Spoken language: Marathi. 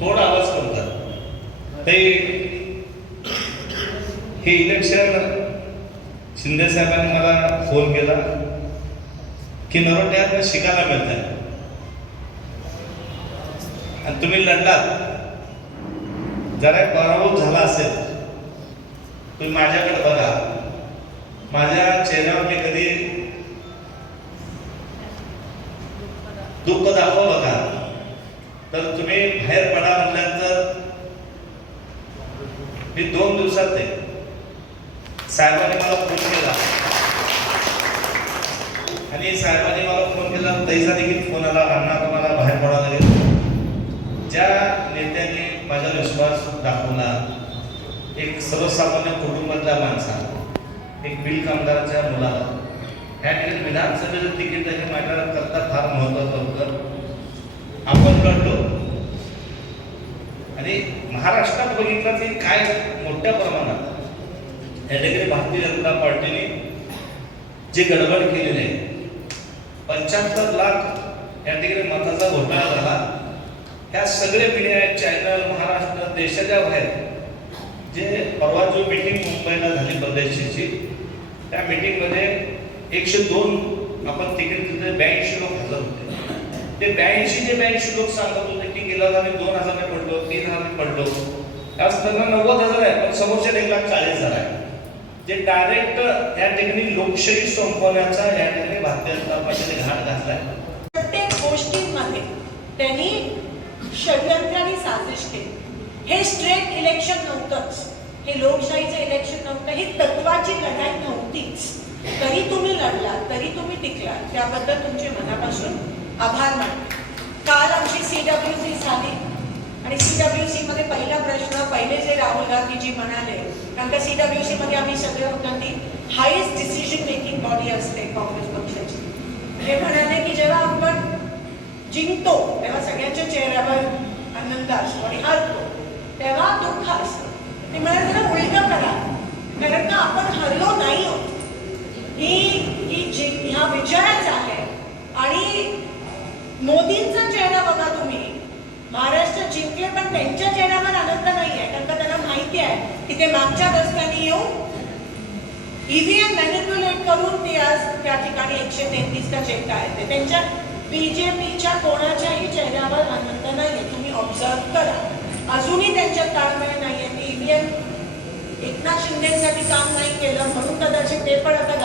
थोडा आवाज कमी ते हे इलेक्शन शिंदे साहेबांनी मला फोन केला की नरोट्यात शिकायला मिळत आणि तुम्ही लढलात. जरा पराभूत झाला असेल तुम्ही माझ्याकडे बघा. माझ्या चेहऱ्यावर मी कधी दुःख दाखवा का तर तुम्ही बाहेर पडा म्हटल्यानंतर मी दोन दिवसात ते साहेबांनी मला फोन केला. आणि साहेबांनी मला फोन केला तैसा देखील फोन आला अण्णा तुम्हाला बाहेर पडावं लागेल. ज्या नेत्यांनी माझा विश्वास दाखवला एक सर्वसामान्य कुटुंबातल्या माणसाला एक बिल कामगाराच्या मुलाला या ठिकाणी विधानसभेचं तिकीट त्याच्या माझ्याकरता फार महत्वाचं होतं. आपण लढलो आणि महाराष्ट्रात बघितलं की काय मोठ्या प्रमाणात या भारतीय जनता पार्टीने जे गडबड केलेली आहे पंच्याहत्तर लाख या ठिकाणी मताचा घोटाळा झाला. ह्या सगळे मीडिया चॅनल महाराष्ट्र देशाच्या बाहेर जे परवा जो मिटिंग मुंबईला झाली परदेशीची त्या मिटिंगमध्ये एकशे दोन आपण तिकीट तिथे ब्याऐंशी लोक हजर होते. ते ब्याऐंशी ते ब्याऐंशी लोक सांगत होते की गेला आम्ही दोन हजाराने पडलो तीन हजाराने पडलो. त्याच त्यांना नव्वद हजार आहे पण समोरच्या एक लाख चाळीस हजार आहे. जे डायरेक्ट या ठिकाणी लोकशाही संपवण्याचा या ठिकाणी भारतीय जनता पक्षाने घाट घातलाय. प्रत्येक गोष्टींमध्ये त्यांनी षडयंत्राने आणि साजिश केली. हे स्ट्रेट इलेक्शन नव्हतंच. हे लोकशाहीचं इलेक्शन नव्हतं. ही तत्वाची लढाई नव्हतीच. तरी तुम्ही लढला तरी तुम्ही टिकला त्याबद्दल तुमचे मनापासून आभार मानते. काल आमची सी डब्ल्यू सी झाली. आणि सी डब्ल्यू सी मध्ये पहिला प्रश्न पहिले जे राहुल गांधीजी म्हणाले कारण का सी डब्ल्यू सी मध्ये आम्ही सगळे होतो ती हायेस्ट डिसिजन मेकिंग बॉडी असते काँग्रेस पक्षाची. हे म्हणाले की जेव्हा आपण जिंकतो तेव्हा सगळ्यांच्या चेहऱ्यावर आनंद असतो आणि हरतो. तेव्हा दुःख असतं. ते म्हणाले जरा उलट करा. कारण का आपण हरलो नाही आहोत. ही ही जिंक ह्या विजयाच आहे. आणि मोदींचा चेहरा बघा तुम्ही. महाराष्ट्र जिंकले पण त्यांच्या चेहऱ्यावर आनंद नाही आहे कारण का त्यांना माहिती आहे की ते मागच्या रस्त्याने येऊन ईव्हीएम मॅनिप्युलेट करून ते आज त्या ठिकाणी एकशे तेहतीसचा चेक आहे. ते त्यांच्या बीजेपीच्या कोणाच्याही चेहऱ्यावर आनंद नाहीये. तुम्ही ऑब्झर्व करा. अजूनही त्यांच्यात ताळमेळ नाहीये. ईव्हीएम एकनाथ शिंदेसाठी काम नाही केलं म्हणून कदाचित ते पण आता